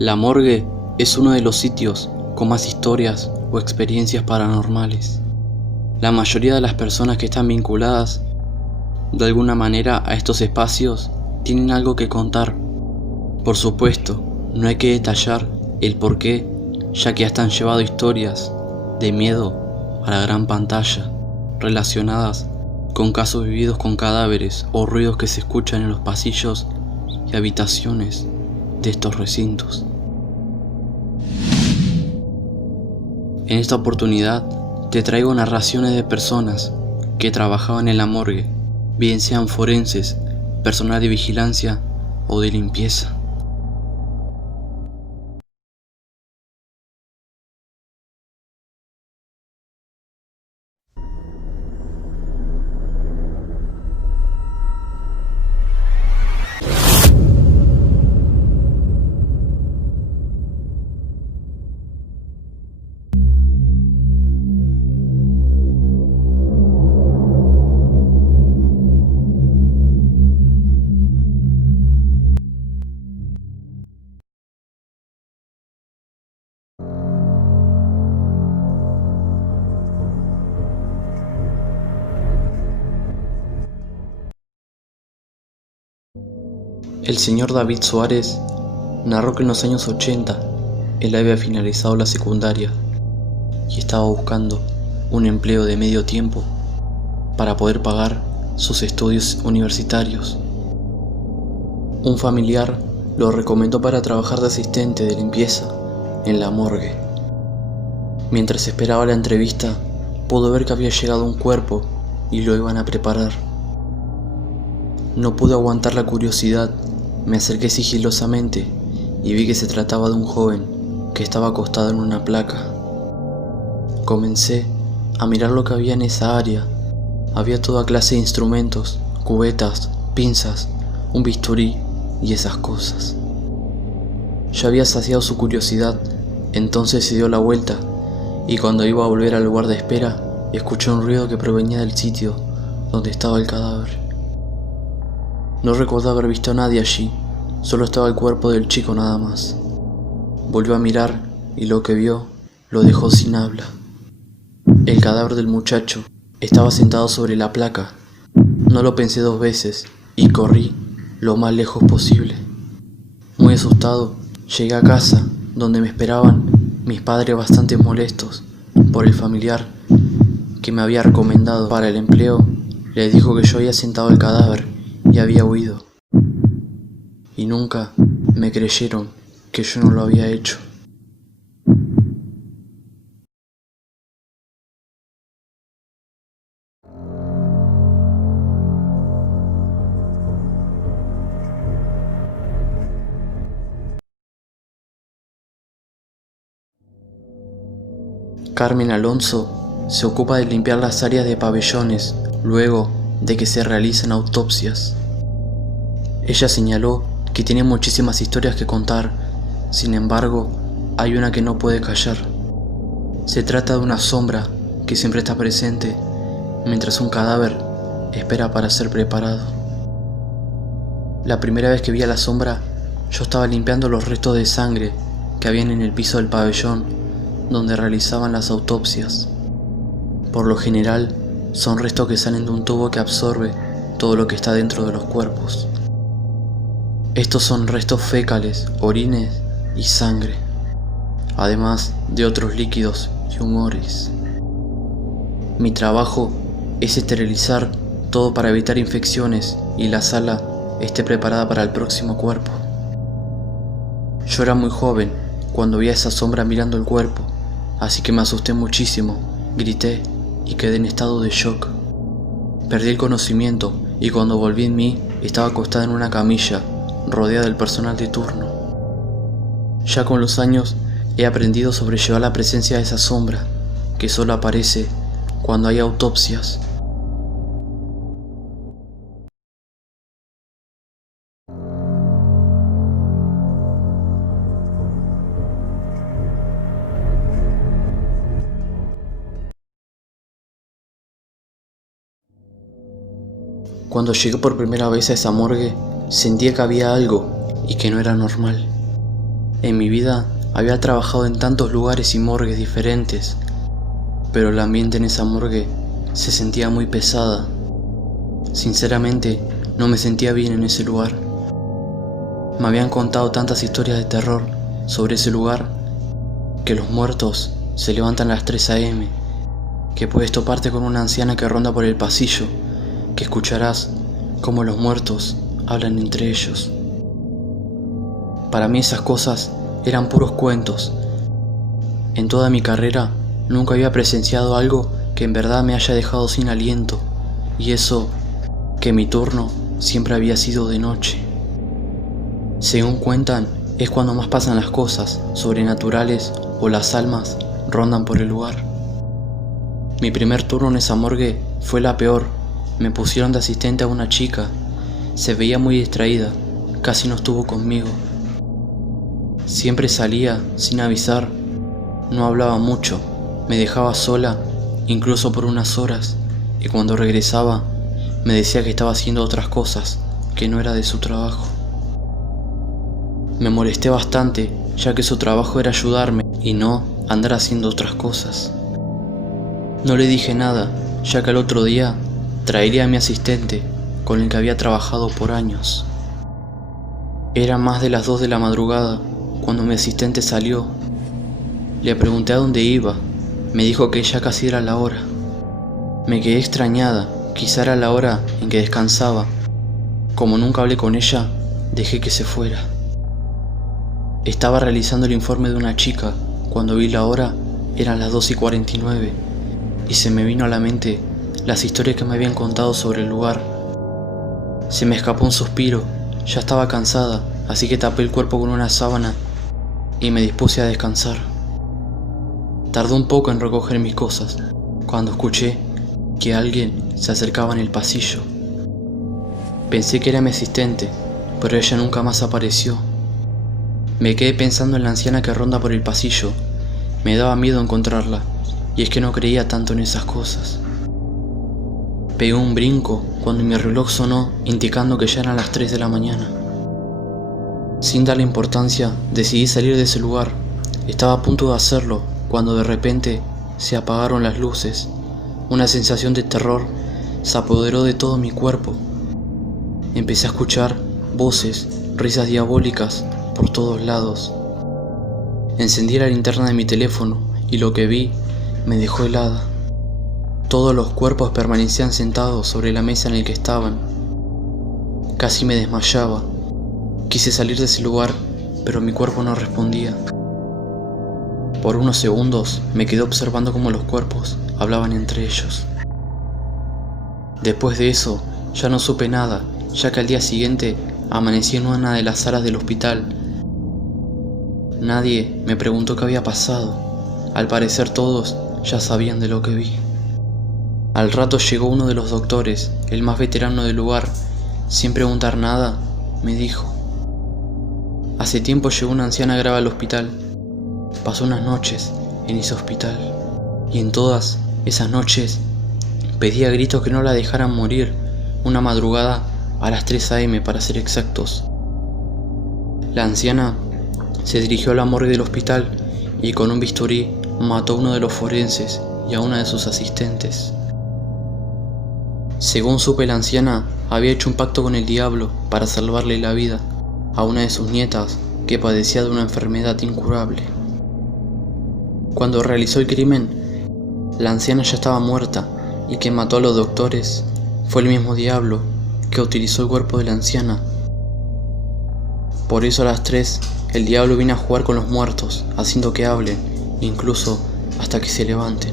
La morgue es uno de los sitios con más historias o experiencias paranormales. La mayoría de las personas que están vinculadas de alguna manera a estos espacios tienen algo que contar. Por supuesto, no hay que detallar el porqué, ya que hasta han llevado historias de miedo a la gran pantalla, relacionadas con casos vividos con cadáveres o ruidos que se escuchan en los pasillos y habitaciones de estos recintos. En esta oportunidad te traigo narraciones de personas que trabajaban en la morgue, bien sean forenses, personal de vigilancia o de limpieza. El señor David Suárez narró que en los años 80 él había finalizado la secundaria y estaba buscando un empleo de medio tiempo para poder pagar sus estudios universitarios. Un familiar lo recomendó para trabajar de asistente de limpieza en la morgue. Mientras esperaba la entrevista, pudo ver que había llegado un cuerpo y lo iban a preparar. No pude aguantar la curiosidad, me acerqué sigilosamente y vi que se trataba de un joven que estaba acostado en una placa. Comencé a mirar lo que había en esa área. Había toda clase de instrumentos, cubetas, pinzas, un bisturí y esas cosas. Ya había saciado su curiosidad, entonces se dio la vuelta y cuando iba a volver al lugar de espera, escuché un ruido que provenía del sitio donde estaba el cadáver. No recordó haber visto a nadie allí, solo estaba el cuerpo del chico nada más. Volvió a mirar y lo que vio lo dejó sin habla. El cadáver del muchacho estaba sentado sobre la placa. No lo pensé dos veces y corrí lo más lejos posible. Muy asustado, llegué a casa donde me esperaban mis padres bastante molestos por el familiar que me había recomendado para el empleo. Le dijo que yo había sentado el cadáver y había huido. Y nunca me creyeron que yo no lo había hecho. Carmen Alonso se ocupa de limpiar las áreas de pabellones luego de que se realizan autopsias. Ella señaló que tiene muchísimas historias que contar, sin embargo, hay una que no puede callar. Se trata de una sombra que siempre está presente mientras un cadáver espera para ser preparado. La primera vez que vi a la sombra, yo estaba limpiando los restos de sangre que habían en el piso del pabellón donde realizaban las autopsias. Por lo general, son restos que salen de un tubo que absorbe todo lo que está dentro de los cuerpos. Estos son restos fecales, orines y sangre, además de otros líquidos y humores. Mi trabajo es esterilizar todo para evitar infecciones y la sala esté preparada para el próximo cuerpo. Yo era muy joven cuando vi a esa sombra mirando el cuerpo, así que me asusté muchísimo, grité y quedé en estado de shock. Perdí el conocimiento y cuando volví en mí estaba acostada en una camilla, rodeada del personal de turno. Ya con los años he aprendido a sobrellevar la presencia de esa sombra, que solo aparece cuando hay autopsias. Cuando llegué por primera vez a esa morgue, sentía que había algo y que no era normal. En mi vida había trabajado en tantos lugares y morgues diferentes, pero el ambiente en esa morgue se sentía muy pesada. Sinceramente, no me sentía bien en ese lugar. Me habían contado tantas historias de terror sobre ese lugar, que los muertos se levantan a las 3 a.m., que puedes toparte con una anciana que ronda por el pasillo, que escucharás cómo los muertos hablan entre ellos. Para mí esas cosas eran puros cuentos. En toda mi carrera nunca había presenciado algo que en verdad me haya dejado sin aliento, y eso que mi turno siempre había sido de noche. Según cuentan, es cuando más pasan las cosas sobrenaturales o las almas rondan por el lugar. Mi primer turno en esa morgue fue la peor. Me pusieron de asistente a una chica. Se veía muy distraída, casi no estuvo conmigo. Siempre salía sin avisar, no hablaba mucho, me dejaba sola, incluso por unas horas, y cuando regresaba me decía que estaba haciendo otras cosas, que no era de su trabajo. Me molesté bastante, ya que su trabajo era ayudarme y no andar haciendo otras cosas. No le dije nada, ya que al otro día traería a mi asistente, con el que había trabajado por años. Eran más de las 2 de la madrugada cuando mi asistente salió. Le pregunté a dónde iba, me dijo que ya casi era la hora. Me quedé extrañada, quizá era la hora en que descansaba. Como nunca hablé con ella, dejé que se fuera. Estaba realizando el informe de una chica. Cuando vi la hora, eran las 2:49, y se me vino a la mente las historias que me habían contado sobre el lugar. Se me escapó un suspiro, ya estaba cansada, así que tapé el cuerpo con una sábana y me dispuse a descansar. Tardó un poco en recoger mis cosas, cuando escuché que alguien se acercaba en el pasillo. Pensé que era mi asistente, pero ella nunca más apareció. Me quedé pensando en la anciana que ronda por el pasillo. Me daba miedo encontrarla, y es que no creía tanto en esas cosas. Pegué un brinco cuando mi reloj sonó indicando que ya eran las 3 de la mañana. Sin darle importancia, decidí salir de ese lugar. Estaba a punto de hacerlo cuando de repente se apagaron las luces. Una sensación de terror se apoderó de todo mi cuerpo. Empecé a escuchar voces, risas diabólicas por todos lados. Encendí la linterna de mi teléfono y lo que vi me dejó helada. Todos los cuerpos permanecían sentados sobre la mesa en el que estaban. Casi me desmayaba. Quise salir de ese lugar, pero mi cuerpo no respondía. Por unos segundos me quedé observando cómo los cuerpos hablaban entre ellos. Después de eso, ya no supe nada, ya que al día siguiente amanecí en una de las salas del hospital. Nadie me preguntó qué había pasado. Al parecer todos ya sabían de lo que vi. Al rato llegó uno de los doctores, el más veterano del lugar. Sin preguntar nada, me dijo: hace tiempo llegó una anciana grave al hospital. Pasó unas noches en ese hospital, y en todas esas noches pedía a gritos que no la dejaran morir. Una madrugada a las 3 a.m. para ser exactos. La anciana se dirigió a la morgue del hospital y con un bisturí mató a uno de los forenses y a una de sus asistentes. Según supe, la anciana había hecho un pacto con el diablo para salvarle la vida a una de sus nietas que padecía de una enfermedad incurable. Cuando realizó el crimen, la anciana ya estaba muerta y quien mató a los doctores fue el mismo diablo que utilizó el cuerpo de la anciana. Por eso a las 3 el diablo viene a jugar con los muertos, haciendo que hablen, incluso hasta que se levanten.